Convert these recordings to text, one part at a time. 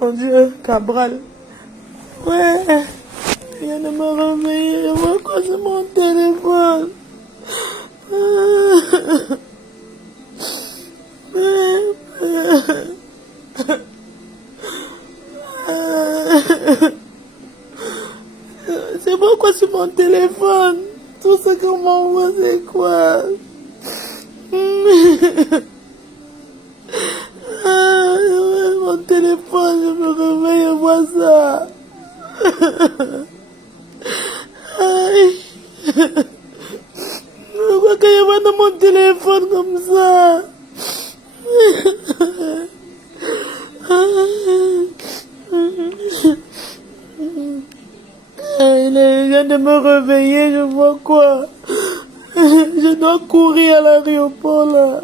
Mon Dieu, Cabral. Ouais. Rien ne me réveille. Je vois quoi sur mon téléphone. C'est pourquoi sur mon téléphone. Tout ce qu'on m'envoie, c'est quoi? Mon téléphone, je me réveille et vois ça. Pourquoi que je vois dans mon téléphone comme ça? Il vient de me réveiller, je vois quoi? Je dois courir à l'aéroport là.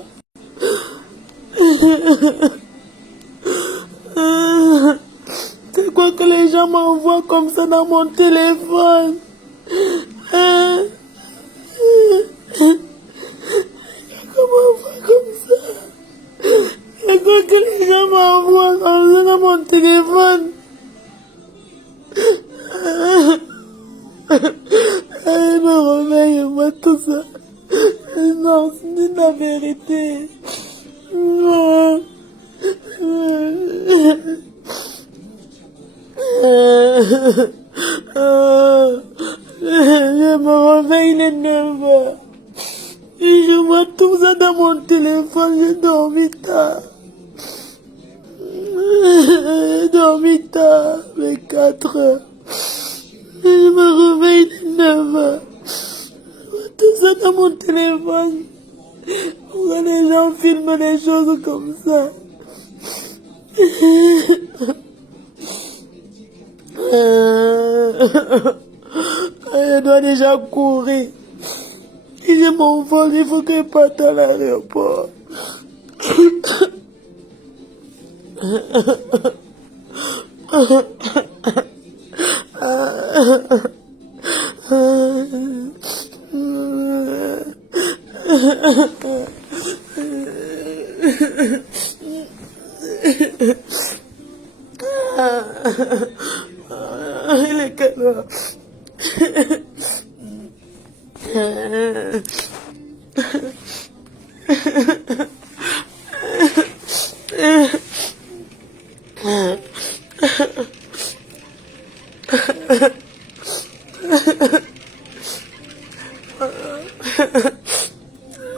C'est quoi que les gens m'envoient comme ça dans mon téléphone? Comment on voit comme ça? C'est quoi que les gens m'envoient comme ça dans mon téléphone? Je me réveille, je vois tout ça. Non, c'est la vérité. Non. Je me réveille les 9 heures. Et je vois tout ça dans mon téléphone. J'ai dormi tard. J'ai dormi tard, les 4 heures. Et je me réveille les 9 heures. Je vois tout ça dans mon téléphone. Pourquoi les gens filment des choses comme ça? Je dois déjà courir. Si je m'envole, il faut que je parte à l'aéroport. Il est quelle heure?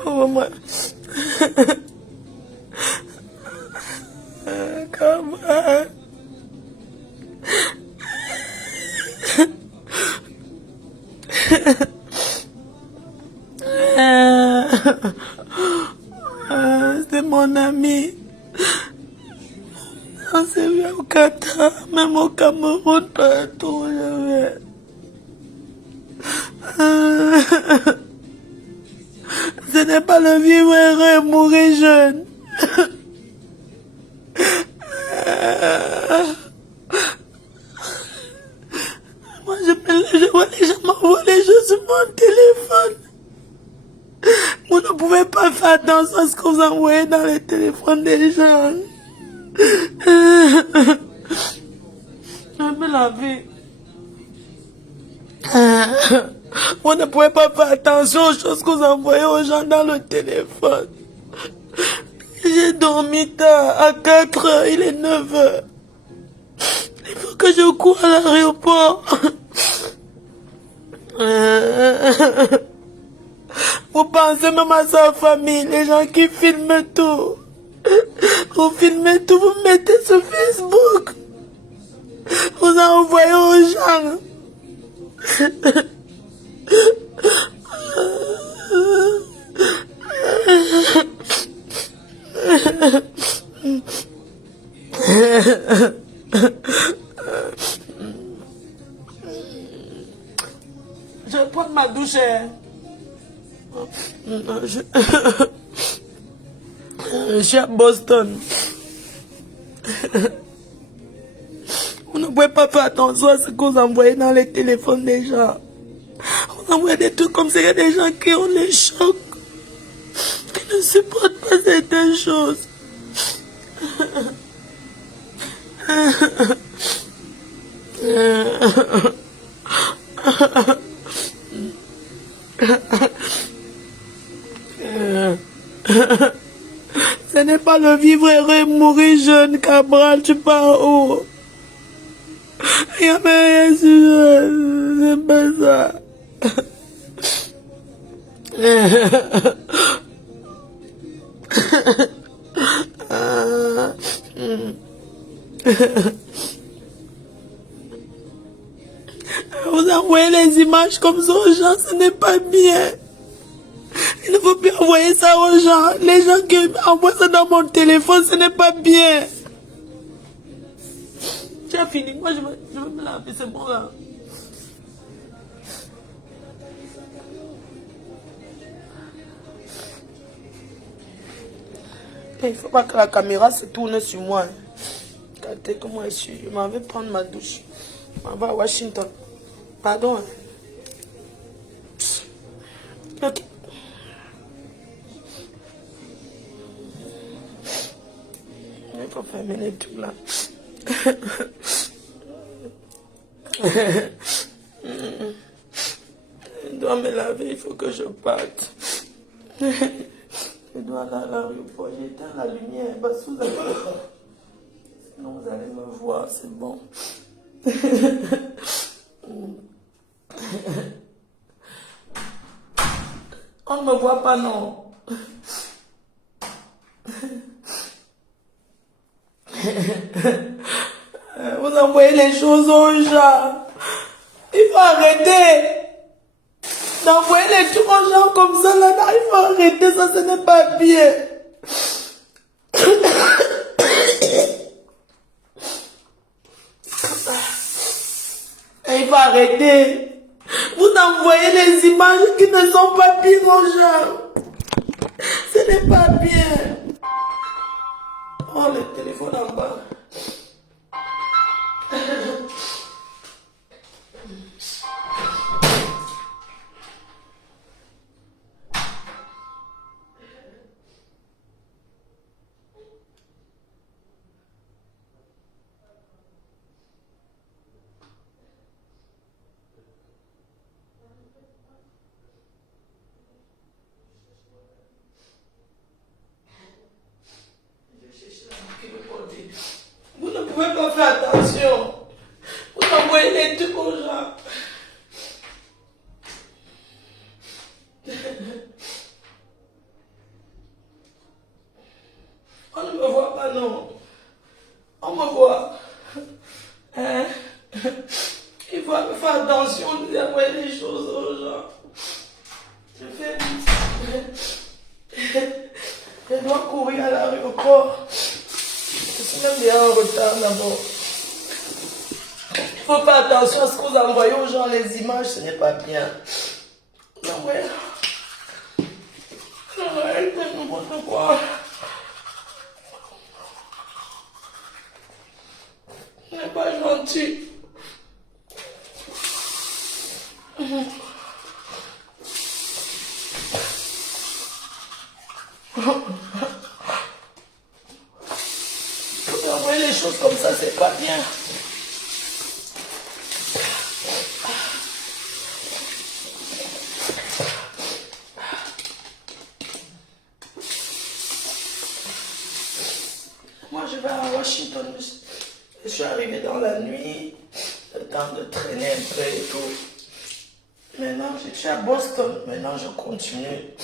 Oh my. Come on. C'est mon ami. On s'est vu au Qatar, même au Cameroun, partout où je vais. Ce n'est pas le vivre heureux et mourir jeune. Moi, je vois les gens m'envoient les choses sur mon téléphone. Vous ne pouvez pas faire attention à ce que vous envoyez dans les téléphones des gens. Je me laver. Vous ne pouvez pas faire attention aux choses que vous envoyez aux gens dans le téléphone. J'ai dormi tard, à 4 heures, il est 9 heures. Il faut que je cours à l'aéroport. Vous pensez même à sa famille, les gens qui filment tout. Vous filmez tout, vous mettez sur Facebook. Vous envoyez aux gens. Je vais prendre ma douche. Je suis à Boston. Vous ne pouvez pas faire attention à ce que vous envoyez dans les téléphones des gens. Vous envoyez des trucs comme ça, il y a des gens qui ont les chocs, qui ne supportent pas certaines choses. Ce n'est pas le vivre heureux, mourir jeune, Cabral, tu pars où? Il n'y a rien sur c'est pas ça. Vous envoyez les images comme ça aux gens, ce n'est pas bien. Il ne faut plus envoyer ça aux gens. Les gens qui envoient ça dans mon téléphone, ce n'est pas bien. Tu as fini, moi je vais me laver, c'est bon là. Il ne faut pas que la caméra se tourne sur moi. Regardez comment je suis. Je m'en vais prendre ma douche. Je m'en vais à Washington. Pardon. Ok. Il faut fermer les trucs là. Je dois me laver, il faut que je parte. Je dois aller à l'aéroport. J'éteins la lumière. Sinon vous allez me voir, c'est bon. On ne me voit pas, non. Vous envoyez les choses aux gens. Il faut arrêter d'envoyer les trucs aux gens comme ça. Là, il faut arrêter, ça, ce n'est pas bien. Il faut arrêter. Vous envoyez les images qui ne sont pas bien aux gens. Ce n'est pas bien. Oh, le téléphone en bas. Vous ne pouvez pas faire attention. Vous envoyez les trucs aux gens. On ne me voit pas, non. On me voit. Hein? Il faut faire attention d'envoyer les choses aux gens. Je fais vite. Je dois courir à l'aéroport. Je suis même bien en retard d'abord. Il faut faire attention à ce que vous envoyez aux gens, les images, ce n'est pas bien. Non, ouais. Non, ouais, c'est n'importe quoi. Ce n'est pas gentil. Envoyer les choses comme ça, c'est pas bien. Moi, je vais à Washington. Je suis arrivé dans la nuit, le temps de traîner un peu et tout. Maintenant, je suis à Boston. Maintenant, je continue.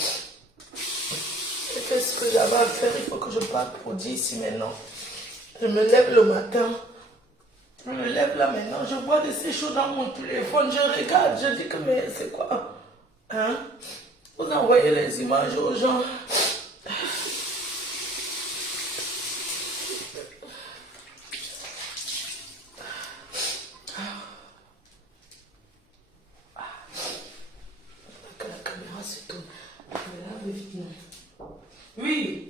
J'ai fait ce que j'avais à faire. Il faut que je parte pour dire ici maintenant. Je me lève le matin. Je me lève là maintenant. Je vois de ces choses dans mon téléphone. Je regarde. Je dis que mais c'est quoi? Hein? Vous envoyez les images aux gens. Que la caméra se tourne. Je me lave vite. Oui.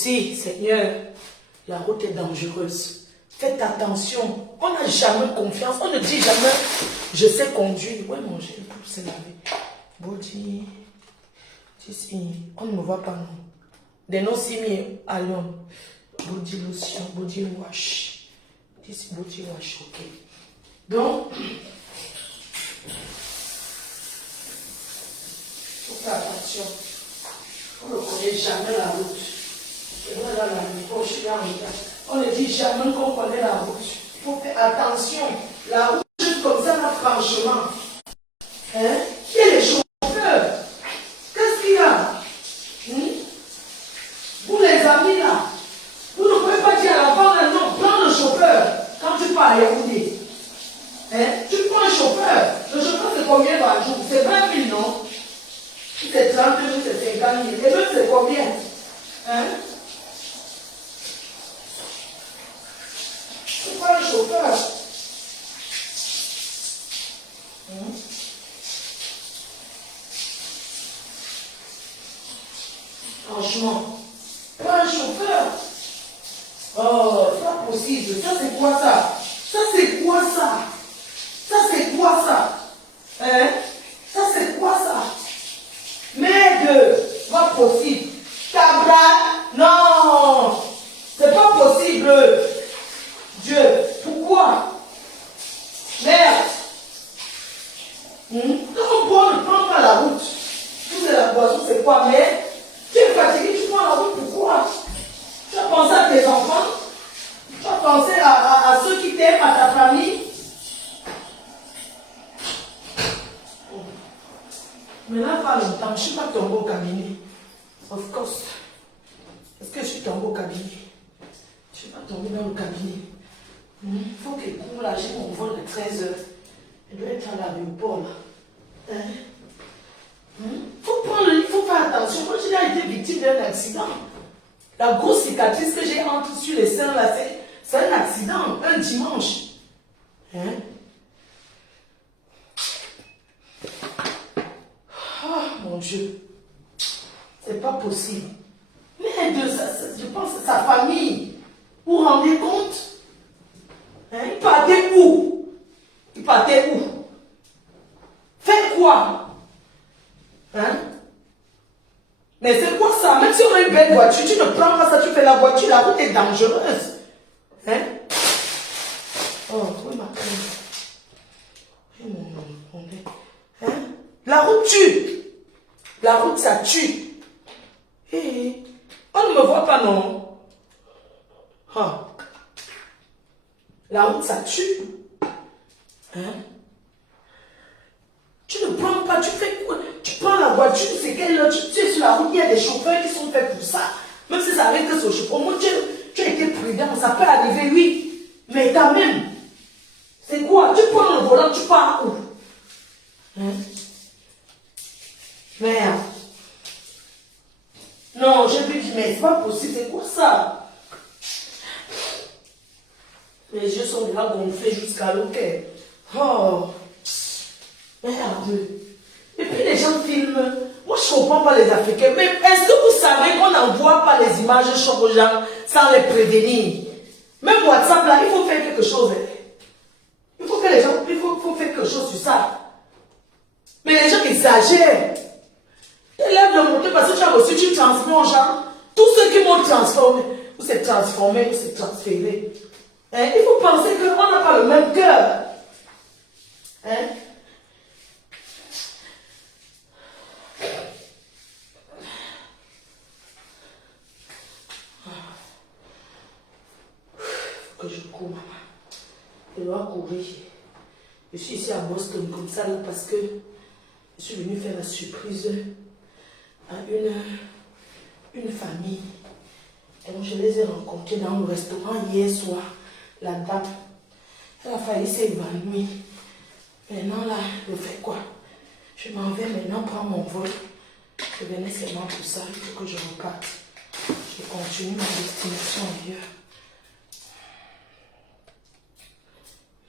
aussi, Seigneur, la route est dangereuse. Faites attention. On n'a jamais confiance. On ne dit jamais, je sais conduire. Ouais, manger, c'est la vie. Body, on ne me voit pas, non. Des noms similaires à l'homme. Body lotion, body wash. This body wash, ok. Donc, faut faire attention. On ne connaît jamais la route. On ne dit jamais qu'on connaît la route. Il faut faire attention. La route, juste comme ça, n'a franchement. Hein? Qui est les chauffeurs? Qu'est-ce qu'il y a? Vous les amis là, vous ne pouvez pas dire à la femme, non, prends le chauffeur quand tu pars à Yaoundé. Hein? Tu prends un chauffeur. Le chauffeur c'est combien par jour? C'est 20 000, non? C'est 30 000, c'est 50 000. Et même c'est combien? Hein? Tu prends un chauffeur. Franchement, prends un chauffeur. Oh, c'est pas possible. Ça c'est quoi ça? Ça c'est quoi ça? Ça c'est quoi ça? Hein? Ça c'est quoi ça? Merde, pas possible. Cabra, non, c'est pas possible. Dieu, pourquoi? Merde. Quand on ne prend pas la route, tout de la boisson, c'est quoi? Mais tu es fatigué, tu prends la route, pourquoi? Tu as pensé à tes enfants? Tu as pensé à ceux qui t'aiment, à ta famille? Mais là, pas longtemps, je ne suis pas tombée au cabinet. Of course. Est-ce que je suis tombée au cabinet? Je ne suis pas tombée dans le cabinet. Il faut qu'elle court là, j'ai mon vol de 13 heures. Elle doit être à l'aéroport là. Il faut faire attention. Moi, j'ai été victime d'un accident. La grosse cicatrice que j'ai entre sur les seins là, c'est un accident, un dimanche. Hein? Oh mon Dieu. C'est pas possible. Mais je pense à sa famille. Vous vous rendez compte? Hein? Il partait où? Il partait où? Faites quoi? Hein? Mais c'est quoi ça? Même si on a une belle voiture, tu ne prends pas ça, tu fais la voiture, la route est dangereuse. Hein? Oh, oui, ma crème. Hein? La route tue. La route, ça tue. Hey, on ne me voit pas, non? Ah. La route, ça tue. Hein? Tu ne prends pas, tu fais quoi? Tu prends la voiture, c'est qu'elle, tu es sur la route, il y a des chauffeurs qui sont faits pour ça. Même si ça arrive que c'est au chauffeur. Au moins, tu as été prudent, ça peut arriver, oui. Mais quand même, c'est quoi? Tu prends le volant, tu pars où? Hein? Merde. Non, je lui dis, mais c'est pas possible, c'est quoi ça? Les yeux sont déjà gonflés jusqu'à l'auquel. Oh, merde. Et puis les gens filment. Moi, je ne comprends pas les Africains. Mais est-ce que vous savez qu'on n'envoie pas les images chocs aux gens sans les prévenir? Même WhatsApp, là, il faut faire quelque chose. Il faut que les gens, il faut faire quelque chose sur ça. Mais les gens exagèrent. Ils lèvent le moteur parce que tu as reçu, tu transmets aux gens. Tous ceux qui m'ont transformé, ou s'est transformé, ou s'est transféré. Hein? Il faut penser qu'on n'a pas le même cœur. Hein? Faut que je cours, maman. Je dois courir. Je suis ici à Boston comme ça là, parce que je suis venue faire la surprise à une famille. Et donc je les ai rencontrés dans le restaurant hier soir. La dame, elle a failli s'évanouir. Maintenant là, je fais quoi? Je m'en vais maintenant prendre mon vol. Je venais seulement pour ça, il faut que je reparte. Je continue ma destination ailleurs.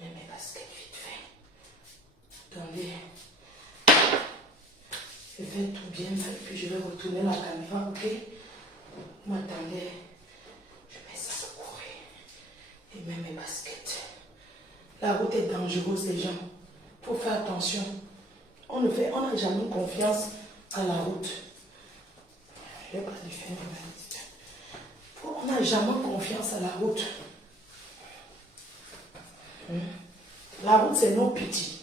Mais mes baskets vite fait. Attendez. Je fais tout bien, et puis je vais retourner la caméra, ok? Vous m'attendez. Je mets ça pour courir. Et même mes baskets. La route est dangereuse, les gens. Il faut faire attention. On n'a jamais confiance à la route. Je vais pas lui faire on n'a jamais confiance à la route. La route, c'est non petit.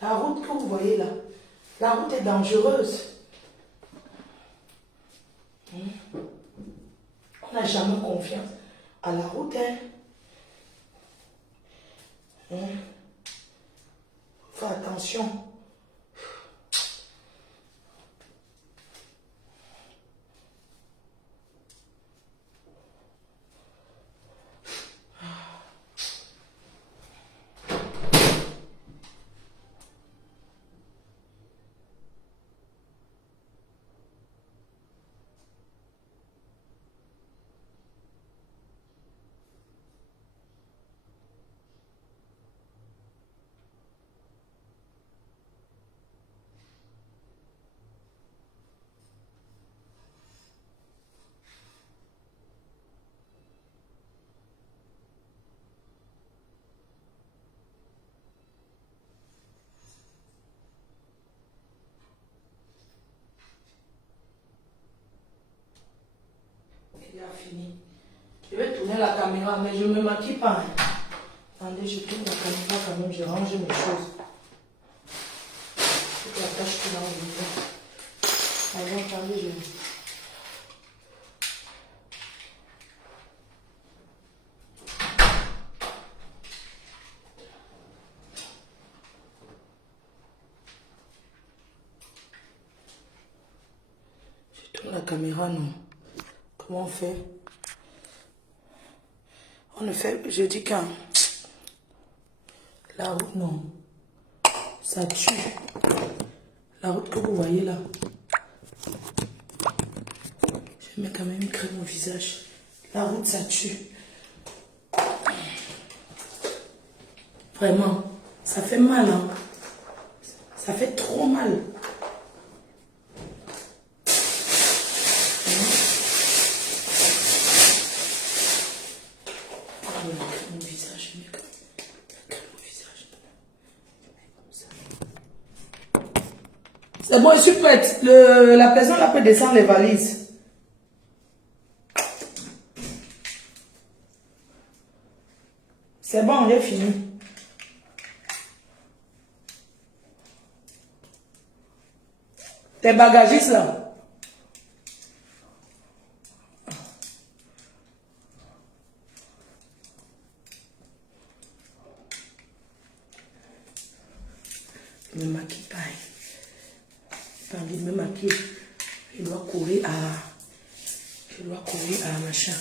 La route que vous voyez là, la route est dangereuse. On n'a jamais confiance à la route. Fais attention. Il a fini. Je vais tourner la caméra, mais je ne me maquille pas. Attendez, je tourne la caméra quand même, je range mes choses. Toute la tâche que là, on va. Avant, attendez, je tourne la caméra, non. Comment on fait? On ne fait, je dis qu'un la route, non, ça tue. La route que vous voyez là, je mets quand même crème au visage. La route, ça tue. Vraiment, ça fait mal, hein. Ça fait trop mal. C'est bon, je suis prête. La personne là peut descendre les valises. C'est bon, j'ai fini. Tes bagagistes là. Je me maquille pas. J'ai pas envie de me maquiller. Je dois courir à machin.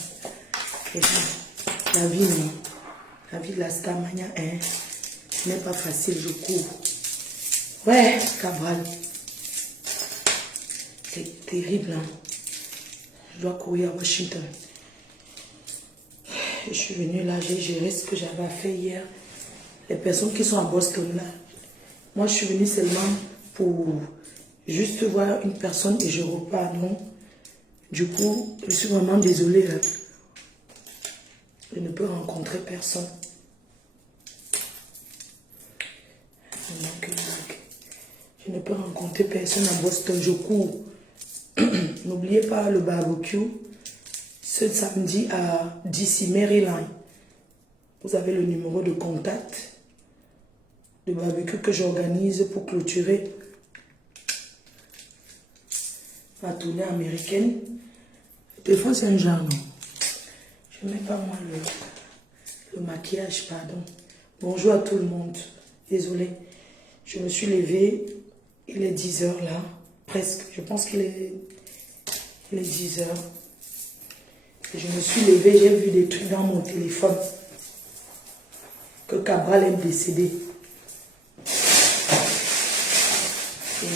Et puis, la vie, non. La vie de la Starmania, hein, n'est pas facile, je cours. Ouais, Cabral. C'est terrible, hein. Je dois courir à Washington. Je suis venue là, j'ai géré ce que j'avais fait hier. Les personnes qui sont à Boston là. Moi, je suis venue seulement pour juste voir une personne et je repars, non. Du coup, je suis vraiment désolée. Hein. Je ne peux rencontrer personne. Je ne peux rencontrer personne à Boston, je cours. N'oubliez pas le barbecue. Ce samedi à DC, Maryland. Vous avez le numéro de contact. Le barbecue que j'organise pour clôturer ma tournée américaine. Des fois, c'est un genre, non. Je ne mets pas moi le maquillage, pardon. Bonjour à tout le monde. Désolée. Je me suis levée. Il est 10 h là. Presque. Je pense qu'il est 10 h. Et je me suis levée. J'ai vu des trucs dans mon téléphone. Que Cabral est décédé. Et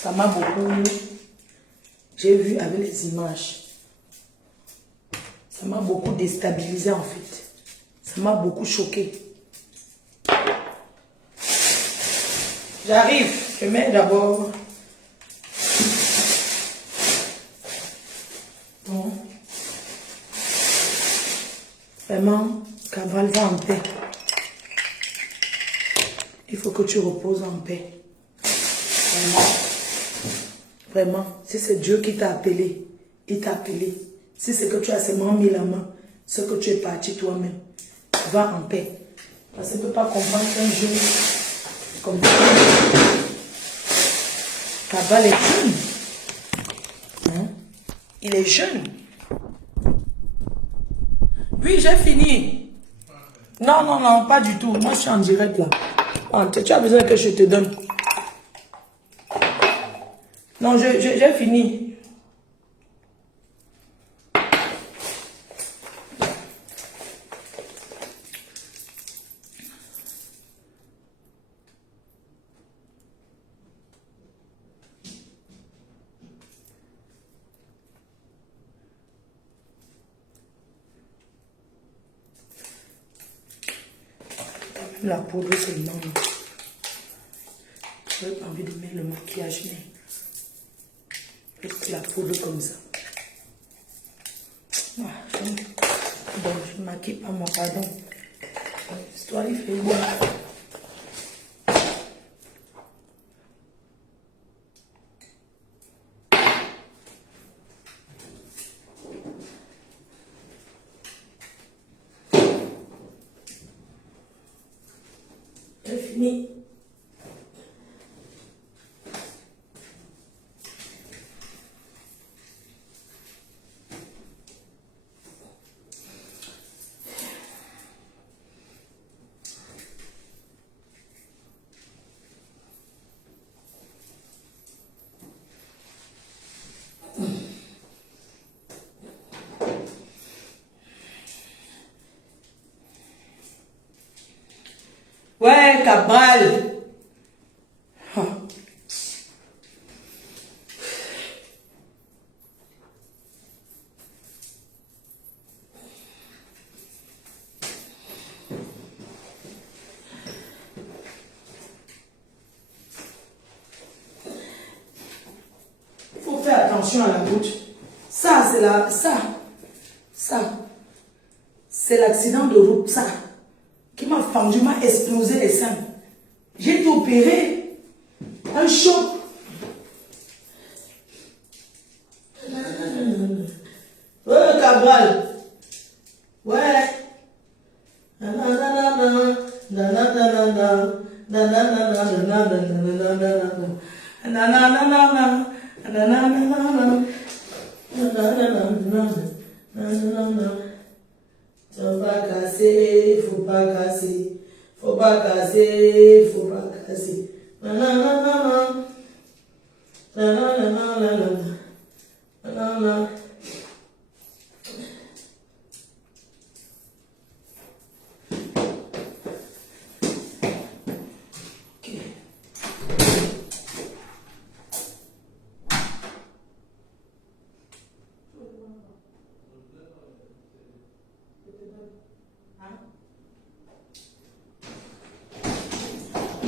ça m'a beaucoup... J'ai vu avec les images. Ça m'a beaucoup déstabilisé en fait. Ça m'a beaucoup choqué. J'arrive. Je mets d'abord Vraiment, Cabral va en paix. Il faut que tu reposes en paix. Vraiment. Vraiment. Si c'est Dieu qui t'a appelé, il t'a appelé. Si c'est que tu as seulement mis la main, ce que tu es parti toi-même, va en paix. Parce que tu ne peux pas comprendre qu'un jeune comme ça, Cabral est jeune. Hein? Il est jeune. Oui, j'ai fini. Non, non, non, pas du tout. Moi, je suis en direct là. Ah, tu as besoin que je te donne. Non, j'ai fini. La poudre seulement. Je n'ai pas envie de mettre le maquillage, mais la poudre comme ça. Ah, bon, je ne maquille pas moi, pardon. L'histoire, il fait bien. J'ai fini. Ouais, Cabral. Ah. Il faut faire attention à la route. Ça, c'est la... Ça. C'est l'accident de route, ça. Qui m'a fendu, m'a explosé les seins. J'ai été opéré. Un choc. Ouais, Cabral. Ouais. Faut pas casser, faut pas casser, faut pas casser, faut pas casser. Nanana, nanana, nanana.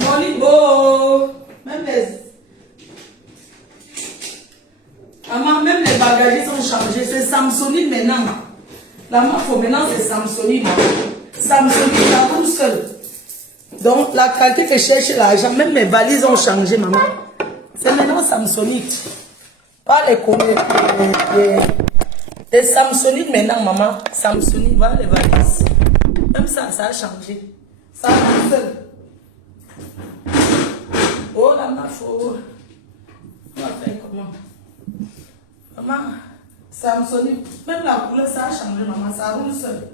Monibo, même les bagages sont changés, c'est Samsonite maintenant. La marque maintenant c'est Samsonite. Samsonite, la roule seule. Donc la qualité que je cherche l'argent, même mes valises ont changé, maman. C'est maintenant Samsonite. Pas les Samsonite maintenant, maman. Samsonite, voilà les valises. Même ça a changé. Ça roule seul. Oh là, ma faut. On va faire comment? Maman, Samsonite, même la couleur, ça a changé, maman. Ça roule seul.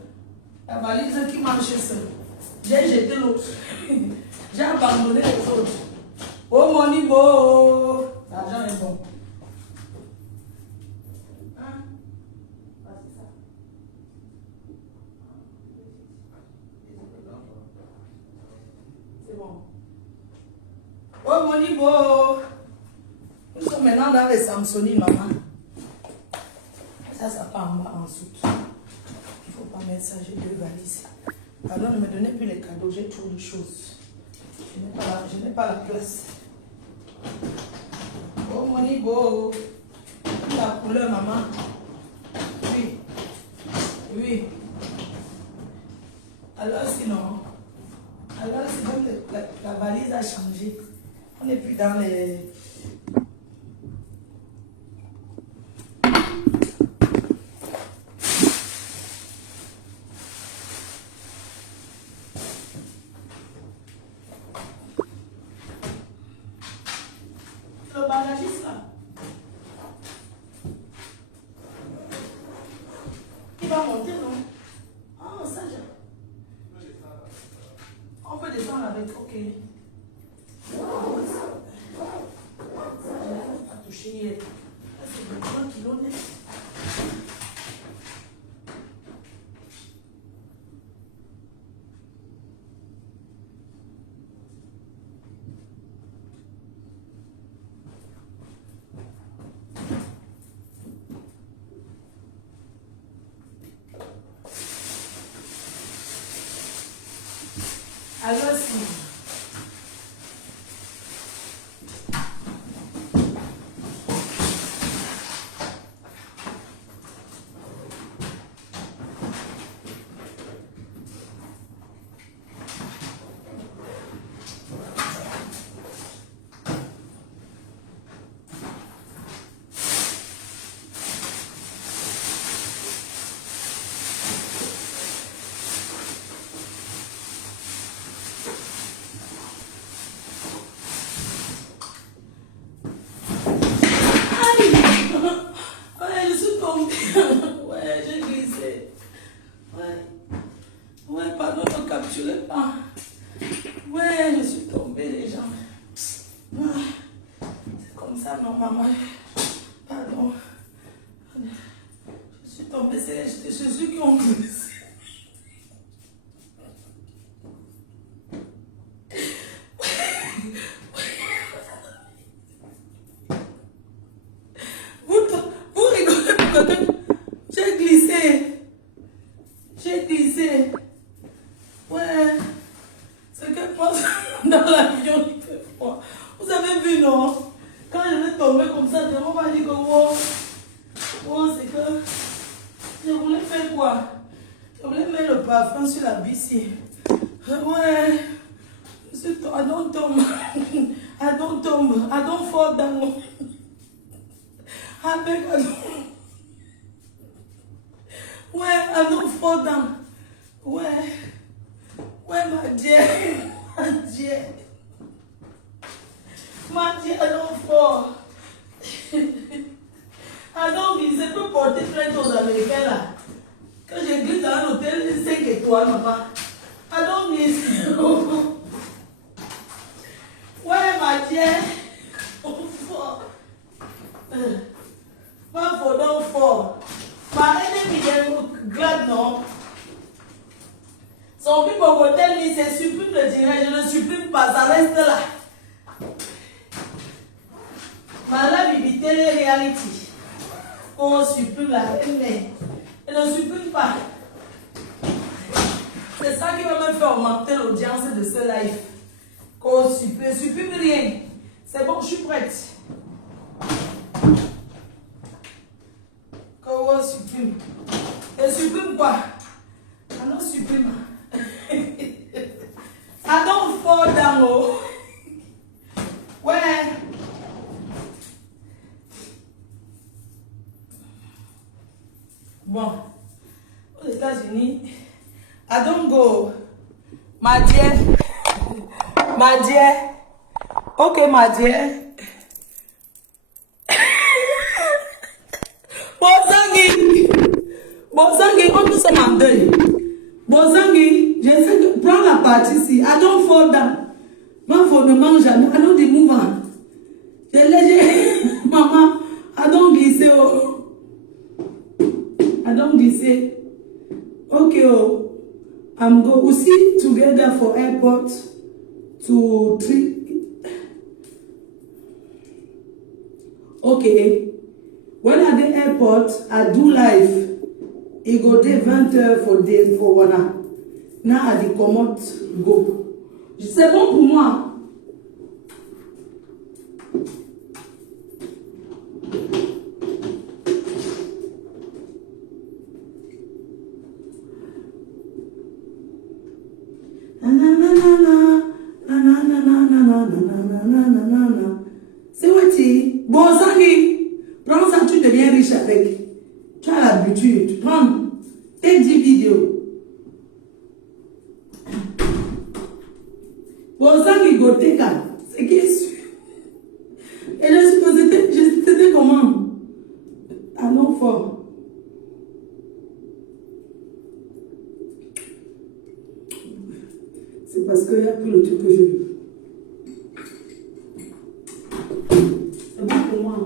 La valise qui marche seul. J'ai jeté l'autre. J'ai abandonné les autres. Oh, mon niveau. L'argent est bon. Hein? C'est ça. C'est bon. Oh, mon niveau. Nous sommes maintenant dans les Samsonite, maman. Ça part en bas, en dessous. Il ne faut pas mettre ça, j'ai deux valises. Pardon, ne me donnez plus les cadeaux, j'ai trop de choses. Je n'ai pas la place. Oh, mon niveau. La couleur, maman. Oui. Oui. Alors sinon, la valise a changé. On n'est plus dans les... Le bagagiste là. Il va monter, non? Ah, ça, on peut descendre avec, ok. Ça, je n'ai pas touché hier. C'est de 30 kilos net. Alors, si. Ouais, j'ai glissé. Ouais, pardon, ne capturez pas. Ouais, je suis tombée déjà. C'est comme ça, non, maman. Pardon. Je suis tombée, c'est Jésus qui ont glissé. Vous rigolez pourquoi j'ai glissé. J'ai glissé. Ouais. C'est que moi, dans l'avion, il fait froid. Vous avez vu, non? Quand je vais tomber comme ça, on va dire que wow. Wow, c'est que je voulais faire quoi? Je voulais mettre le parfum sur la bici. Ouais. I don't tombe. I don't tombe. I don't fall down. I beg, I don't. Ouais, I don't fall down. Ouais. Ouais, ma dear. Ma dear. Ma dear, I don't fall. I don't glisse. Je peux porter plainte aux Américains là. Quand je glisse dans un hôtel, 5 étoiles, maman. I don't glisse. Ouais, ma dear. Don't fall. Ma for don't fall. My enemy, they look glad, no? Some people will tell me, c'est supprime le direct, je ne supprime pas, ça reste là. Ma life will be télé-reality. On supprime la mais elle ne supprime pas. C'est ça qui va me faire augmenter l'audience de ce live. Qu'on supprime rien. C'est bon, je suis prête. Qu'on supprime. Et supprime quoi? Ah non, supprime. I don't fall down. Oh. Ouais. Bon. Aux États-Unis, I don't go. My dear. My dear. Okay, my dear. Bozangi, on nous sommes en deuil. Bozangi, j'essaie de prendre la partie ici. I don't fall down. Ma faute ne mange jamais. I don't move on. J'ai léger. Maman, I don't glisser. Oh. I don't glisser. Okay, oh. I'm go. We see together for airport to 3. Okay. When at the airport, I do live. It go day 20h for day for 1 hour. Now I commode go. C'est bon pour moi. C'est Wati. Bon, Sani, prends ça, tu deviens riche avec. Tu as l'habitude, tu prends tes 10 vidéos. Bon, Sani, Goteka, c'est qui est sûr. Et je suis c'était comment? Allons fort. C'est parce qu'il y a plus le truc que je veux. C'est bon pour moi.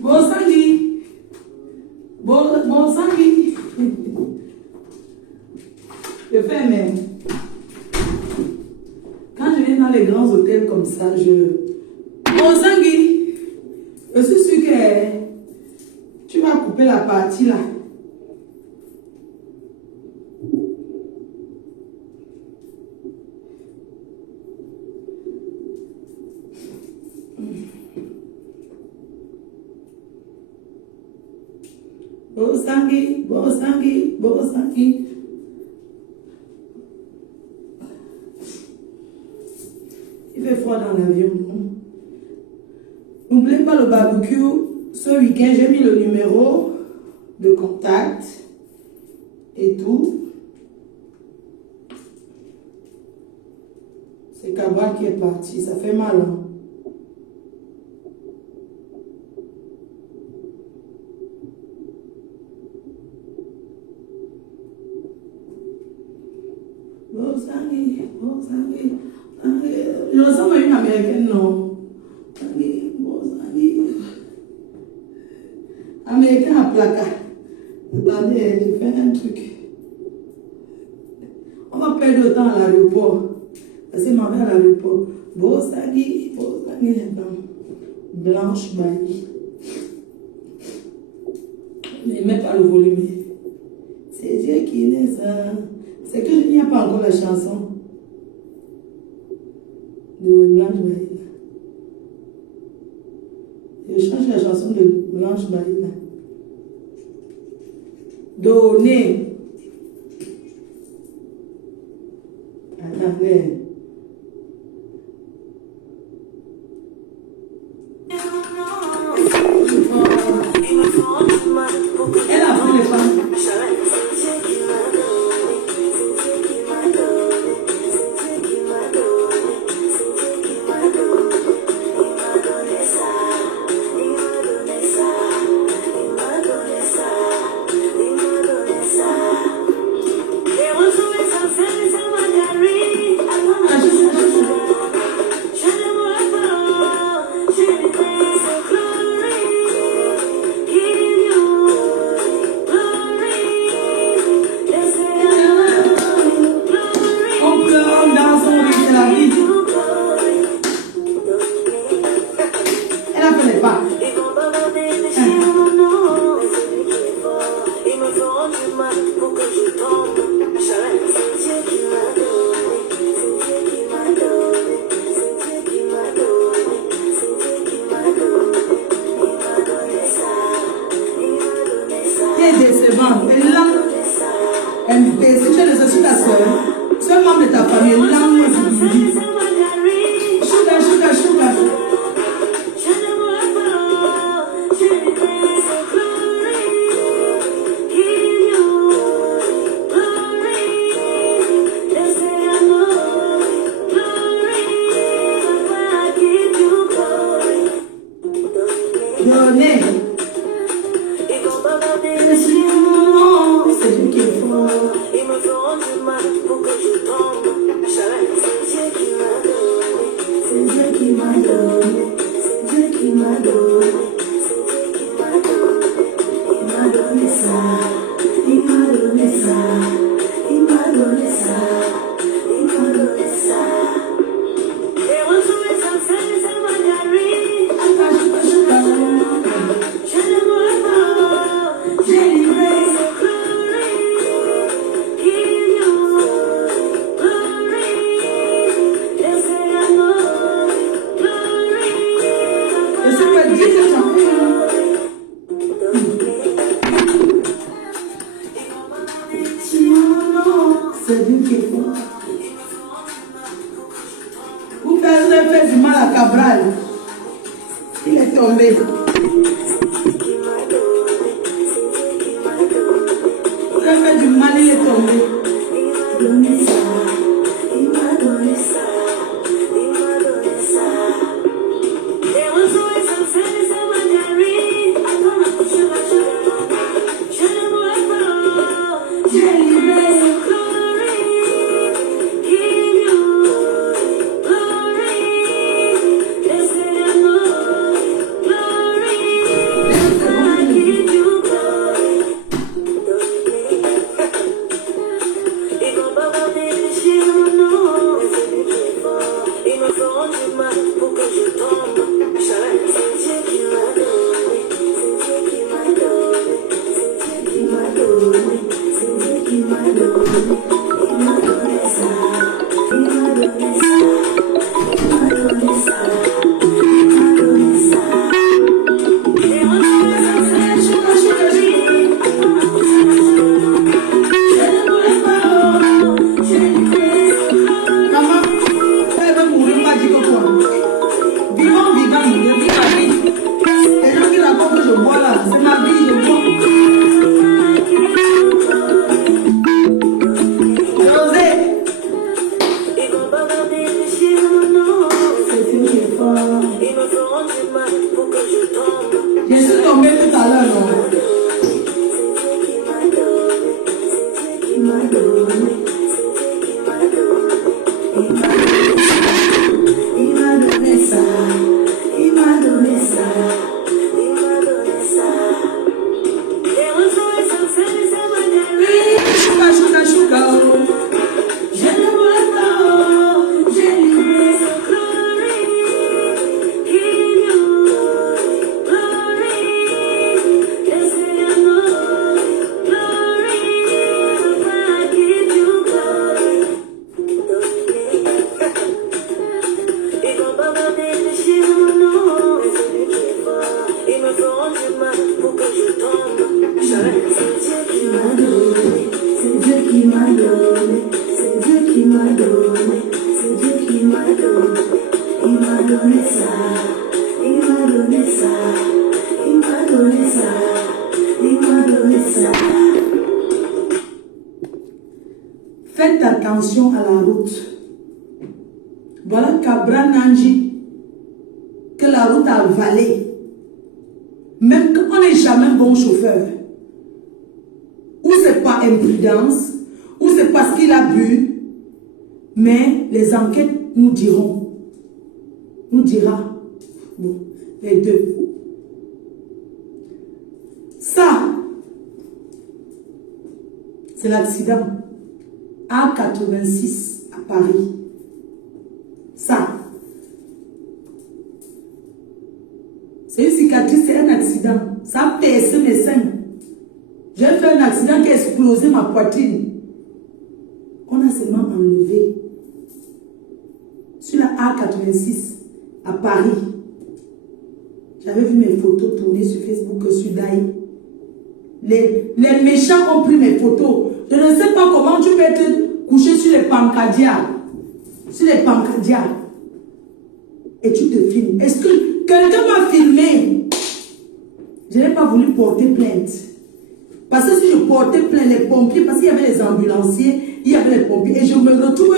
Bon Sangui. Bon Sangui. Je fais même. Quand je viens dans les grands hôtels comme ça, Bon Sangui. Je suis sûre que tu vas couper la partie là. Bon Sangui. Il fait froid dans l'avion. N'oubliez pas le barbecue. Ce week-end, j'ai mis le numéro de contact et tout. C'est Cabral qui est parti. Ça fait mal, hein? Bon Sangui. Je ressemble à une américaine, non? Bon Sangui. Américain à placard. Attendez, je fais un truc. On va perdre le temps à l'aéroport. Parce que ma mère à l'aéroport. Bon Sangui, attends. Blanche Bailly. Ne mets pas le volume. C'est Dieu qui naît ça. C'est que il n'y a pas encore la chanson de Blanche Bailly. Je change la chanson de Blanche Bailly. Donner. Attendez. Elle a pris les femmes. Side. fait du mal à Cabral. Il est tombé. Vous avez fait du mal, il est tombé. Faites attention à la route. Voilà Cabral Nanji, que la route a avalé. Même qu'on n'est jamais bon chauffeur. Ou c'est pas imprudence, ou c'est parce qu'il a bu. Mais les enquêtes nous diront. Nous dira. Bon, les deux. Ça, c'est l'accident. A86 à Paris. Ça. C'est une cicatrice, c'est un accident. Ça a percé mes seins. J'ai fait un accident qui a explosé ma poitrine. On a seulement enlevé. Sur la A86 à Paris. J'avais vu mes photos tourner sur Facebook, sur Daï. Les méchants ont pris mes photos. Je ne sais pas comment tu peux être couché sur les pancadias. Sur les pancadias. Et tu te filmes. Est-ce que quelqu'un m'a filmé? Je n'ai pas voulu porter plainte. Parce que si je portais plainte, les pompiers, parce qu'il y avait les ambulanciers, il y avait les pompiers. Et je me retrouve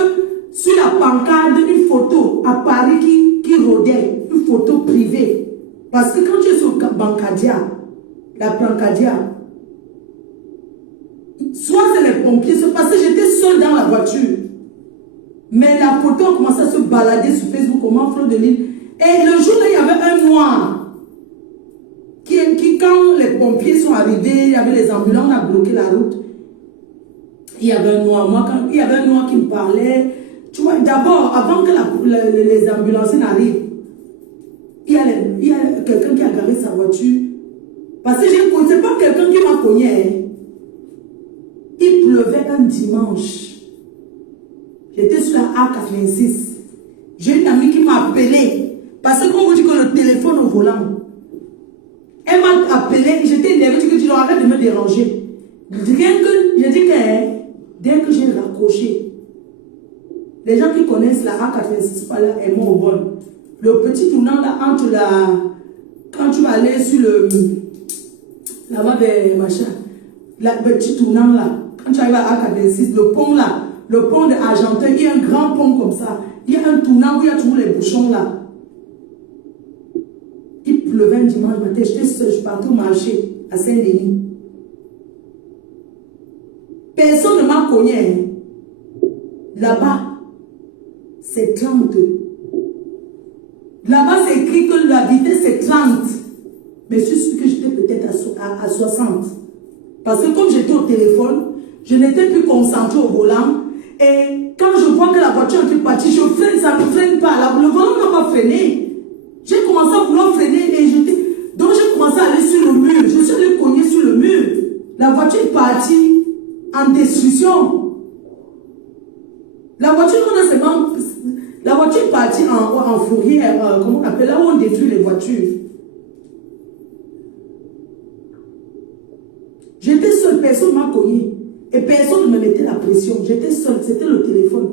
sur la pancarte une photo à Paris qui rôdait. Une photo privée. Parce que quand tu es sur Bancadia, la Bancadia, soit c'est les pompiers, c'est parce que j'étais seule dans la voiture. Mais la photo a commencé à se balader sur Facebook comme un flot de l'île. Et le jour là, il y avait un noir. Qui, quand les pompiers sont arrivés, il y avait les ambulances, on a bloqué la route. Il y avait un noir. Moi, il y avait un noir qui me parlait. Tu vois, d'abord, avant que les ambulanciers n'arrivent, il y a quelqu'un qui a garé sa voiture. Parce que je ne connaissais pas quelqu'un qui m'a cogné. Il pleuvait un dimanche. J'étais sur la A86. J'ai une amie qui m'a appelé. Parce que quand on vous dit que le téléphone au volant, elle m'a appelé, j'étais énervée, je dis arrête de me déranger. Dès que j'ai raccroché, Les gens qui connaissent la A86 par là, est mort au vol. Le petit tournant là, entre la... Quand tu vas aller sur le... Là-bas vers machin. Le petit tournant là. Quand tu arrives à A86, le pont là. Le pont de Argentin, il y a un grand pont comme ça. Il y a un tournant où il y a toujours les bouchons là. Il pleuvait un dimanche matin. J'étais seule, je partais au marché à Saint-Denis. Personne ne m'a connu. Là-bas, c'est 30. Là-bas, c'est écrit que la vitesse c'est 30. Mais je suis sûre que j'étais peut-être à 60. Parce que comme j'étais au téléphone, je n'étais plus concentrée au volant. Et quand je vois que la voiture est partie, je freine, ça ne freine pas. Le volant n'a pas freiné. J'ai commencé à vouloir freiner et donc j'ai commencé à aller sur le mur. Je suis allée cogner sur le mur. La voiture est partie en destruction. La voiture est partie en fourrière, comment on appelle, là où on détruit les voitures. J'étais seule, personne ne m'a cogné. Et personne ne me mettait la pression. J'étais seule, c'était le téléphone.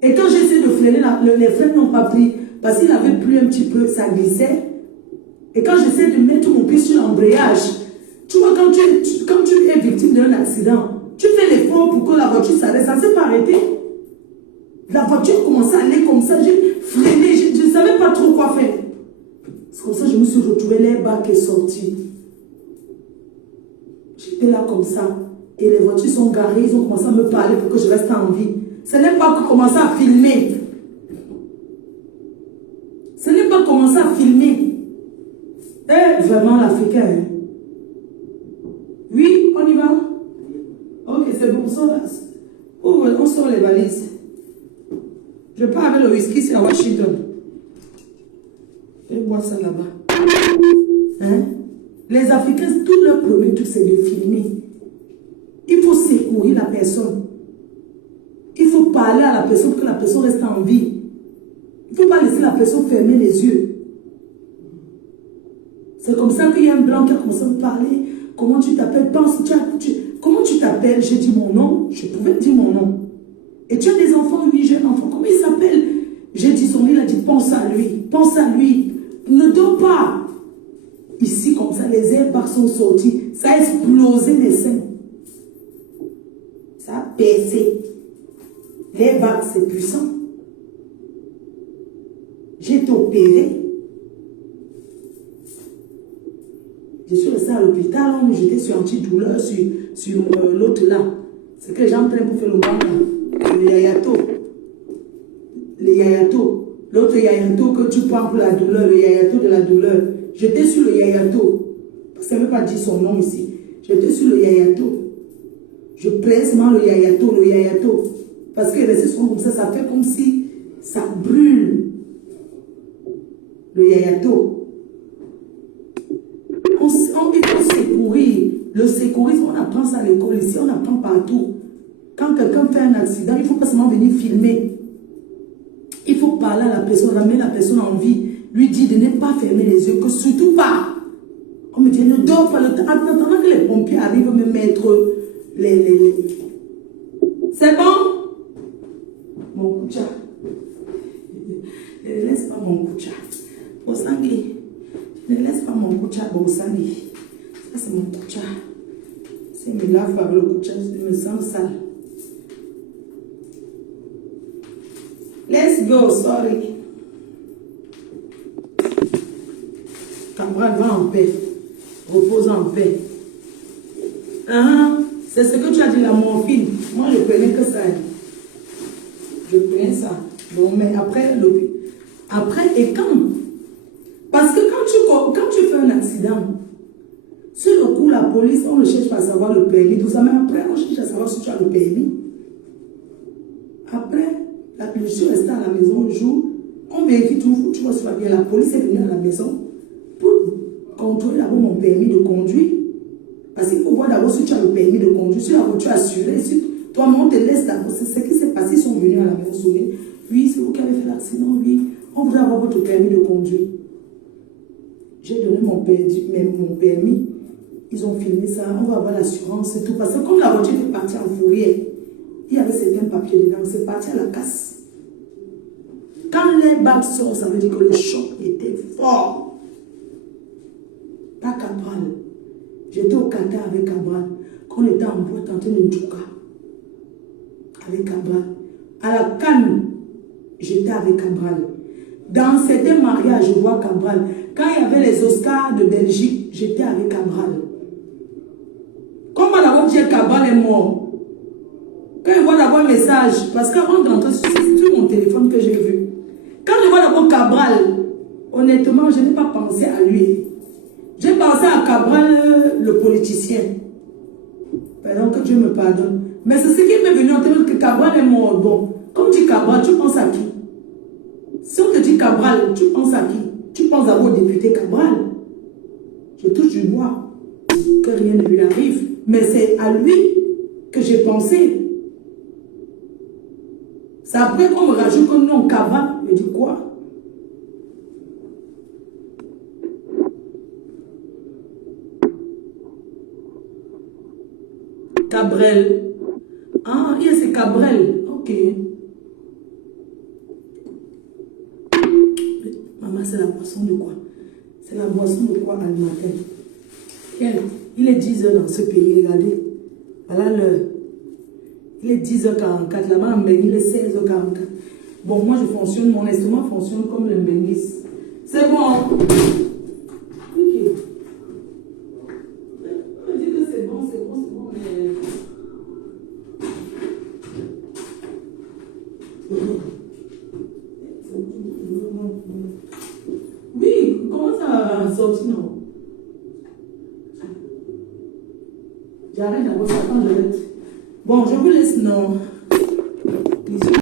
Et quand j'essaie de freiner, les freins n'ont pas pris. Parce qu'il avait plu un petit peu, ça glissait. Et quand j'essaie de mettre mon pied sur l'embrayage, tu vois, quand tu es victime d'un accident, tu fais l'effort pour que la voiture s'arrête. Ça ne s'est pas arrêté. La voiture commençait à aller comme ça. J'ai freiné, je ne savais pas trop quoi faire. C'est comme ça que je me suis retrouvée, l'airbag est sorti. J'étais là comme ça. Et les voitures sont garées, ils ont commencé à me parler pour que je reste en vie. Ce n'est pas que commencer à filmer. Ce n'est pas commencer à filmer. Eh, vraiment l'Africain. Hein? Oui, on y va. Ok, c'est bon, on sort les valises. Je pars avec le whisky, c'est à Washington. Je vais boire ça là-bas. Hein? Les Africains, tout leur premier truc, c'est de filmer. Il faut secourir la personne. Il faut parler à la personne pour que la personne reste en vie. Il ne faut pas laisser la personne fermer les yeux. C'est comme ça qu'il y a un blanc qui a commencé à me parler. Comment tu t'appelles? Comment tu t'appelles? J'ai dit mon nom. Je pouvais dire mon nom. Et tu as des enfants? Oui, j'ai un enfant. Comment il s'appelle? J'ai dit son nom. Il a dit pense à lui. Pense à lui. Ne dors pas. Ici, comme ça, les airbags sont sortis. Ça a explosé mes seins. Ça a percé. L'airbag, c'est puissant. J'ai été opérée. Je suis restée à l'hôpital, mais j'étais sur antidouleur sur l'autre là. C'est que les gens prennent pour faire le mal. Le yayato. Le yayato. L'autre yayato que tu prends pour la douleur, le yayato de la douleur. J'étais sur le yayato. Parce que ça ne veut pas dire son nom ici. J'étais sur le yayato. Je presse seulement le yayato, le yayato. Parce que les sons comme ça fait comme si ça brûle. Le yayato. Il faut secourir. Le secourisme, on apprend ça à l'école ici, on apprend partout. Quand quelqu'un fait un accident, il ne faut pas seulement venir filmer. Il faut parler à la personne, ramener la personne en vie, lui dire de ne pas fermer les yeux, que surtout pas. On me dit, ne dors pas le temps. Attendant que les pompiers arrivent à me mettre les... C'est bon? Mon koucha. Ne laisse pas mon koucha. Bosangui. Ne laisse pas mon koucha, Bosangui. Ça, c'est mon koucha. Si je me lave avec le koucha, je me sens sale. Let's go, sorry. Camarade, va en paix. Repose en paix. C'est ce que tu as dit, la morphine. Moi, je prenais que ça. Je prenais ça. Bon, mais après, et quand? Parce que quand tu fais un accident, sur le coup, la police, on ne cherche pas à savoir le permis, tout ça, mais après, on cherche à savoir si tu as le permis. Après, je suis restée à la maison un jour, on vérifie tout, tu vois, bien. La police est venue à la maison pour contrôler d'abord mon permis de conduire. Parce qu'il faut voir d'abord si tu as le permis de conduire, si la voiture est assurée, si toi-même on te laisse d'abord. C'est ce qui s'est passé, ils sont venus à la maison sonner. Oui, c'est vous qui avez fait l'accident, oui. On voudrait avoir votre permis de conduire. J'ai donné mon permis. Ils ont filmé ça, on va avoir l'assurance et tout. Parce que comme la voiture est partie en fourrière, il y avait certains papiers dedans, c'est parti à la casse. Quand les bagues sortent, ça veut dire que le choc était fort. Pas Cabral. J'étais au Qatar avec Cabral. Quand on était en boîte en train de jouer avec Cabral. À la Cannes, j'étais avec Cabral. Dans certains mariages, je vois Cabral. Quand il y avait les Oscars de Belgique, j'étais avec Cabral. Comment d'abord dire Cabral est mort? Quand je vois d'abord un message, parce qu'avant d'entrer sur mon téléphone que j'ai vu, quand je vois d'abord Cabral, honnêtement, je n'ai pas pensé à lui. J'ai pensé à Cabral, le politicien. Pardon, que Dieu me pardonne. Mais c'est ce qui m'est venu en tête que Cabral est mort. Bon, comme tu dis Cabral, tu penses à qui? Si on te dit Cabral, tu penses à qui? Tu penses d'abord au député Cabral. Je touche du bois, que rien ne lui arrive. Mais c'est à lui que j'ai pensé. C'est après qu'on me rajoute que non, Cabral. Je dis quoi? Cabrel. Ah, yes, c'est Cabrel. Ok. Maman, c'est la boisson de quoi? C'est la boisson de quoi le matin? Il est 10h dans ce pays, regardez. Voilà l'heure. Il est 10h44, là-bas en Bengue, il est 16h44. Bon, moi je fonctionne, mon instrument fonctionne comme le Benguis. C'est bon. Ok. On dit que c'est bon, mais... Oui, comment ça sorti, non? J'arrête d'abord, ça attend, j'arrête. Bon, je vous laisse, non.